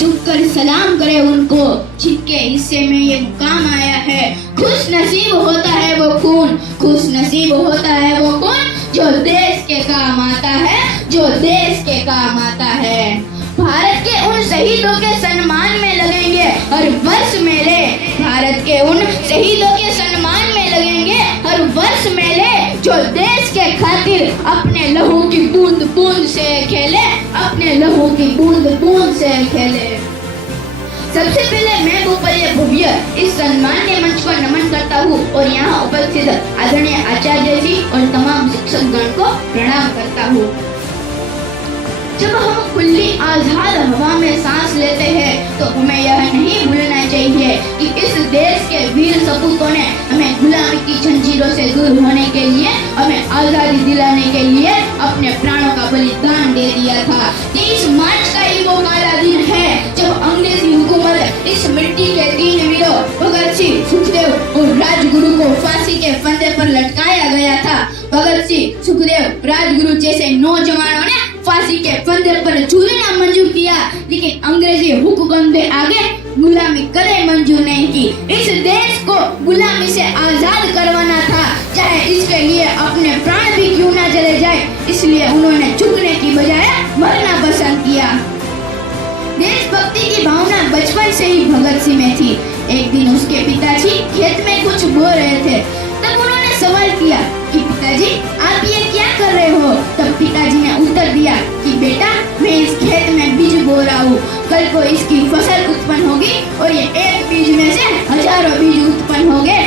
झुककर सलाम करे उनको जिनके हिस्से में ये मुकाम आया है। खुश नसीब होता है वो खून, खुश नसीब होता है वो खून जो देश के काम आता है, जो देश के काम आता है। भारत के उन शहीदों के सम्मान में लगेंगे हर वर्ष मेले, भारत के उन शहीदों के सम्मान में लगेंगे हर वर्ष मेले जो देश के खातिर अपने लहू की बूंद बूंद से खेले, अपने लहू की बूंद बूंद से खेले। सबसे पहले मैं गोपाल भव्य इस सम्मानीय मंच को नमन करता हूँ और यहाँ उपस्थित आदरणीय आचार्य जी और तमाम शिक्षकगण को प्रणाम करता हूँ। जब हम खुली आजाद हवा में सांस लेते हैं तो हमें यह नहीं भूलना चाहिए कि इस देश के वीर सपूतों ने हमें गुलामी की जंजीरों से दूर होने के लिए, हमें आजादी दिलाने के लिए अपने प्राणों का बलिदान दे दिया था। 30 मार्च का ही वो काला दिन है जब अंग्रेजी हुकूमत इस मिट्टी के 3 वीरों भगत सिंह, सुखदेव और राजगुरु को फांसी के फंदे पर लटकाया गया था। भगत सिंह, सुखदेव, राजगुरु जैसे नौजवानों ने फांसी के फंदे पर झूलना मंजूर किया, लेकिन अंग्रेजी हुकूमत ने आगे गुलामी कदे मंजूर नहीं की। इस देश को गुलामी से आजाद करवाना था, चाहे इसके लिए अपने प्राण भी क्यों ना चले जाए, इसलिए उन्होंने झुकने की बजाय मरना पसंद किया। देशभक्ति की भावना बचपन से ही भगत सिंह में थी। एक दिन उसके पिताजी खेत में कुछ बो रहे थे, तब उन्होंने सवाल किया कि पिताजी आप ये क्या कर रहे हो? तब पिताजी ने उत्तर दिया कि बेटा मैं इस खेत में बीज बो रहा हूँ, कल को इसकी फसल उत्पन्न होगी और ये एक बीज में से हजारों बीज उत्पन्न होंगे।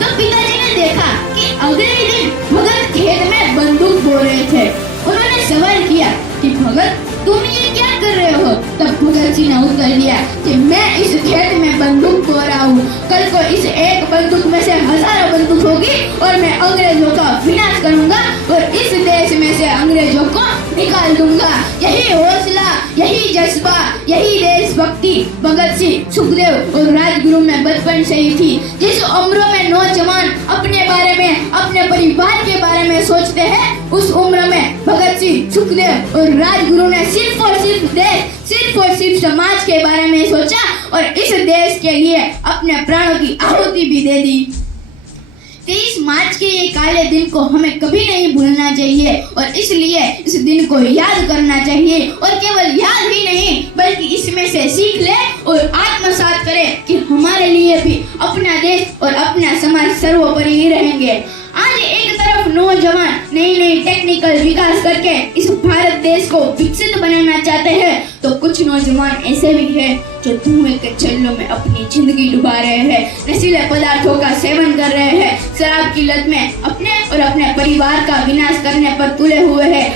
तो पिताजी ने देखा कि अगले दिन भगत खेत में बंदूक बो रहे थे। उन्होंने सवाल किया कि भगत तुम ये क्या कर रहे हो? तब भगत सिंह ने उत्तर दिया कि मैं इस खेत में बंदूक बो रहा हूँ, कल को इस एक बंदूक में से हजारों बंदूक होगी और मैं अंग्रेजों का विनाश करूंगा और इस देश में से अंग्रेजों को निकाल दूंगा। यही हौसला, यही जज्बा, यही देशभक्ति भगत सिंह, सुखदेव और राजगुरु में बचपन से ही थी। जिस उम्र में नौजवान अपने बारे में, अपने परिवार के बारे में सोचते हैं, उस उम्र में भगत सिंह, सुखदेव और राजगुरु ने सिर्फ और सिर्फ देश, सिर्फ और सिर्फ समाज के बारे में सोचा और इस देश के लिए अपने प्राणों की आहुति भी दे दी। 23 मार्च के ये काले दिन को हमें कभी नहीं भूलना चाहिए और इसलिए इस दिन को याद करना चाहिए और केवल याद ही नहीं बल्कि इसमें से सीख ले और आत्मसात करे कि हमारे लिए भी अपना देश और अपना समाज सर्वोपरि ही रहेंगे। आज एक तरफ नौजवान नई नई टेक्निकल विकास करके इस भारत देश को विकसित बनाना चाहते हैं, तो कुछ नौजवान ऐसे भी हैं जो धुएं के छल्लों में अपनी जिंदगी डुबा रहे हैं, नशीले पदार्थों का सेवन कर रहे हैं, शराब की लत में अपने और अपने परिवार का विनाश करने पर तुले हुए हैं।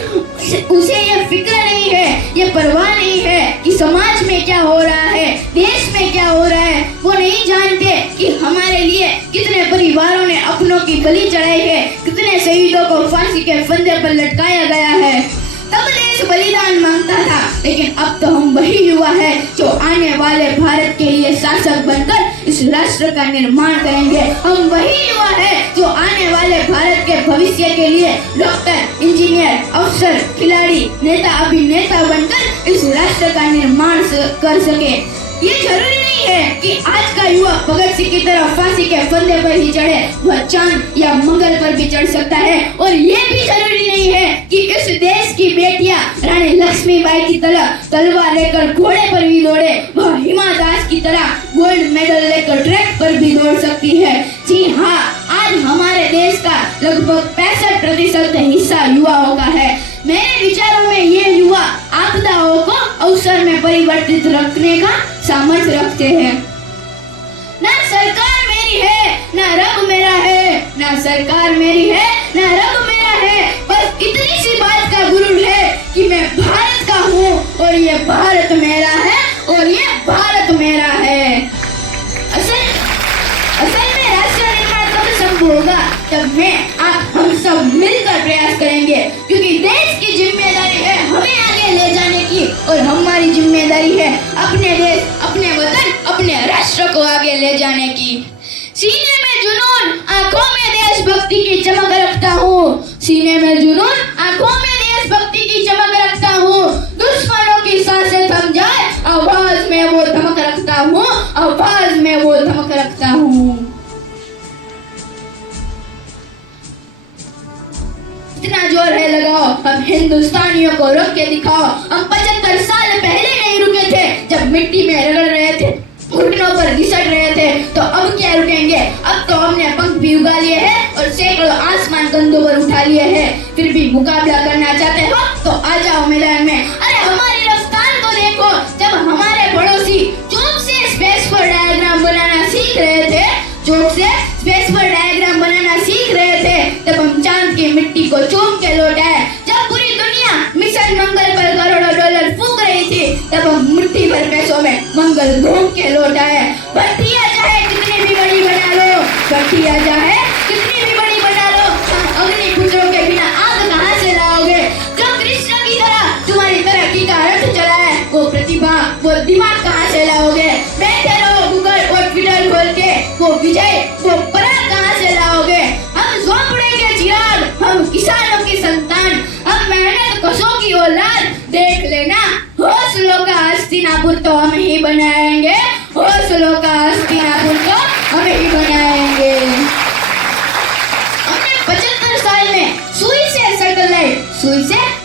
उसे ये फिक्र नहीं है, ये परवाह नहीं है कि समाज में क्या हो रहा है, देश में क्या हो रहा है। वो नहीं जानते कि हमारे लिए कितने परिवारों ने अपनों की बलि चढ़ाई है, कितने शहीदों को फांसी के फंदे पर लटकाया गया है। तब देश बलिदान मांगता था, लेकिन अब तो हम वही युवा है जो आने वाले भारत के लिए शासक बनकर इस राष्ट्र का निर्माण करेंगे। हम वही युवा है जो आने वाले भारत के भविष्य के लिए डॉक्टर, इंजीनियर, अफसर, खिलाड़ी, नेता, अभिनेता बनकर इस राष्ट्र का निर्माण कर सके। ये जरूरी नहीं है कि आज का युवा भगत सिंह की तरह फांसी के फंदे पर ही चढ़े, वह चांद या मंगल पर भी चढ़ सकता है। और ये भी जरूरी नहीं है कि इस देश की बेटियां रानी लक्ष्मीबाई की तरह तलवार लेकर घोड़े पर भी दौड़े, वह हिमा दास की तरह गोल्ड मेडल लेकर ट्रैक पर भी दौड़ सकती है। जी हाँ, आज हमारे देश का लगभग 65% हिस्सा युवाओं का है। मेरे विचारों में ये युवा आपदाओं को अवसर में परिवर्तित रखने का सामर्थ्य रखते हैं। ना सरकार मेरी है, ना रब मेरा है, ना सरकार मेरी है, ना रब मेरा है, बस इतनी सी बात का गुरूर है कि मैं भारत का हूँ और ये भारत मेरा है और ये भारत मेरा है। असल में राष्ट्र निर्माण तब संभव होगा जब मैं आप हम सब मिलकर प्रयास करेंगे, क्योंकि देश की जिम्मेदारी है हमें आगे ले जाने की और हमारी जिम्मेदारी है अपने देश, अपने वतन, अपने राष्ट्र को आगे ले जाने की। सीने में जुनून, आंखों में देशभक्ति की चमक रखता हूँ। सीने में जुनून, आंखों में देशभक्ति की चमक रखता हूँ। दुश्मनों की सांसें थम जाए, आवाज हिंदुस्तानियों को रोक के दिखाओ। हम 75 साल पहले नहीं रुके थे, जब मिट्टी में रगड़ रहे थे, घुटनों पर घिसट रहे थे, तो अब क्या रुकेंगे? अब तो हमने पंख भी उगा लिए हैं और सैकड़ों आसमान कंधों पर उठा लिए हैं। फिर भी मुकाबला करना चाहते हो तो आ जाओ मैदान में। अरे हमारी रफ्तार तो देखो, जब हमारे पड़ोसी चौक से स्पेस पर डायग्राम बनाना सीख रहे थे, तब हम चांद की मिट्टी को चूम के लौटाए। जब पूरी दुनिया मिशन मंगल पर करोड़ों डॉलर फूंक रही थी, तब हम मुट्ठी भर पैसों में मंगल घूम के लौटाए। भट्टियां चाहे कितनी भी बड़ी बना लो, भट्टियां चाहे कितनी भी बड़ी बना लो, अग्निपुत्रों के बिना आग कहाँ से लाओगे? जो कृष्ण की तरह तुम्हारी तरक्की का रथ चलाए, वो प्रतिभा, वो दिमाग कहाँ से लाओगे? बैठे रहो गूगल और ट्विटर खोल के, वो विजय, वो पराग कहाँ से लाओगे? हम झोंपड़े के चिराग, हम किसानों की संतान, हम मेहनत कशों की औलाद। देख लेना, हौसलों का हस्तिनापुर तो हम ही बनाएंगे, हौसलों का हस्तिनापुर तो हम ही बनाएंगे। हमने 75 साल में सुई से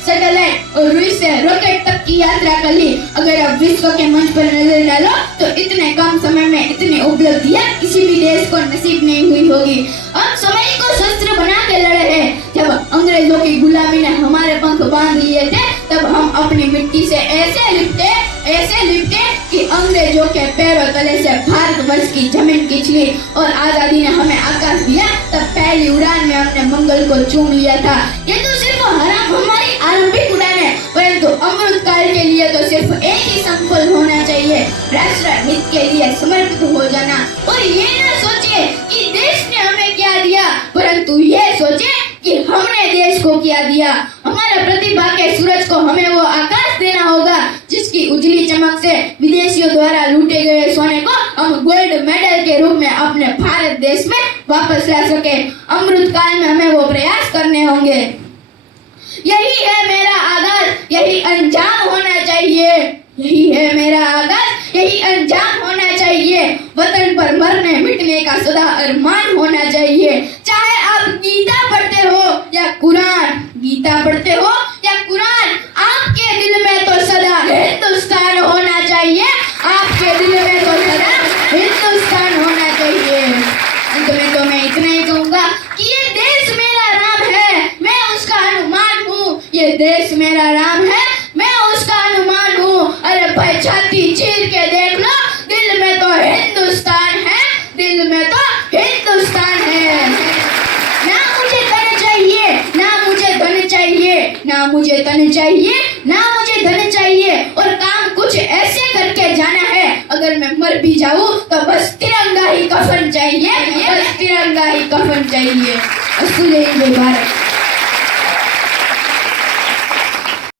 सैटेलाइट और रुई से रॉकेट तक की यात्रा कर ली। अगर आप विश्व के मंच पर नजर डालो तो इतने कम समय में इतनी उपलब्धियां किसी भी देश को नसीब नहीं हुई होगी। हम समय को शस्त्र बना के लड़े हैं। जब अंग्रेजों की गुलामी ने हमारे पंख बांध लिए थे, तब हम अपनी मिट्टी से ऐसे लिपटे कि अंग्रेजों के पैरों तले से भारतवर्ष की जमीन खींच ली और आजादी ने हमें आकाश दिया। तब पहली उड़ान में हमने मंगल को चूम लिया था। ये तो सिर्फ हमारी आरंभिक उड़ान है, परंतु अमृत काल के लिए तो सिर्फ एक ही संकल्प होना चाहिए, राष्ट्र हित के लिए समर्पित हो जाना। और ये ना सोचे कि देश ने हमें क्या दिया, परंतु ये सोचे कि हमने देश को क्या दिया। हमारा प्रतिभा के सूरज को हमें वो आकाश देना होगा जिसकी उजली चमक से विदेशियों द्वारा लूटे गए सोने को हम गोल्ड मेडल के रूप में अपने भारत देश में वापस ला सके। अमृत काल में हमें वो प्रयास करने होंगे। यही है मेरा आगाज, यही अंजाम होना चाहिए। यही है मेरा आगाज, यही अंजाम होना चाहिए। वतन पर मरने मिटने का सदा अरमान होना चाहिए। चाहे आप गीता पढ़ते हो या कुरान, आपके दिल में तो सदा हिंदुस्तान होना चाहिए। आपके दिल में तो सदा हिंदुस्तान होना चाहिए। अंत में तो मैं इतना ही कहूँगा कि ये देश मेरा राम है, मैं उसका हनुमान हूँ। ये देश मेरा राम है, मैं उसका हनुमान हूँ। अरे भाई छाती चीर के देख लो, दिल में तो हिंदुस्तान है, दिल में तो हिंदुस्तान है। ना मुझे धन चाहिए, ना मुझे धन चाहिए, ना मुझे धन चाहिए, ना मुझे धन चाहिए। और काम कुछ ऐसे करके जाना है, अगर मैं मर भी जाऊँ तो बस तिरंगा ही कफन चाहिए, बस तिरंगा ही कफन चाहिए। जय भारत।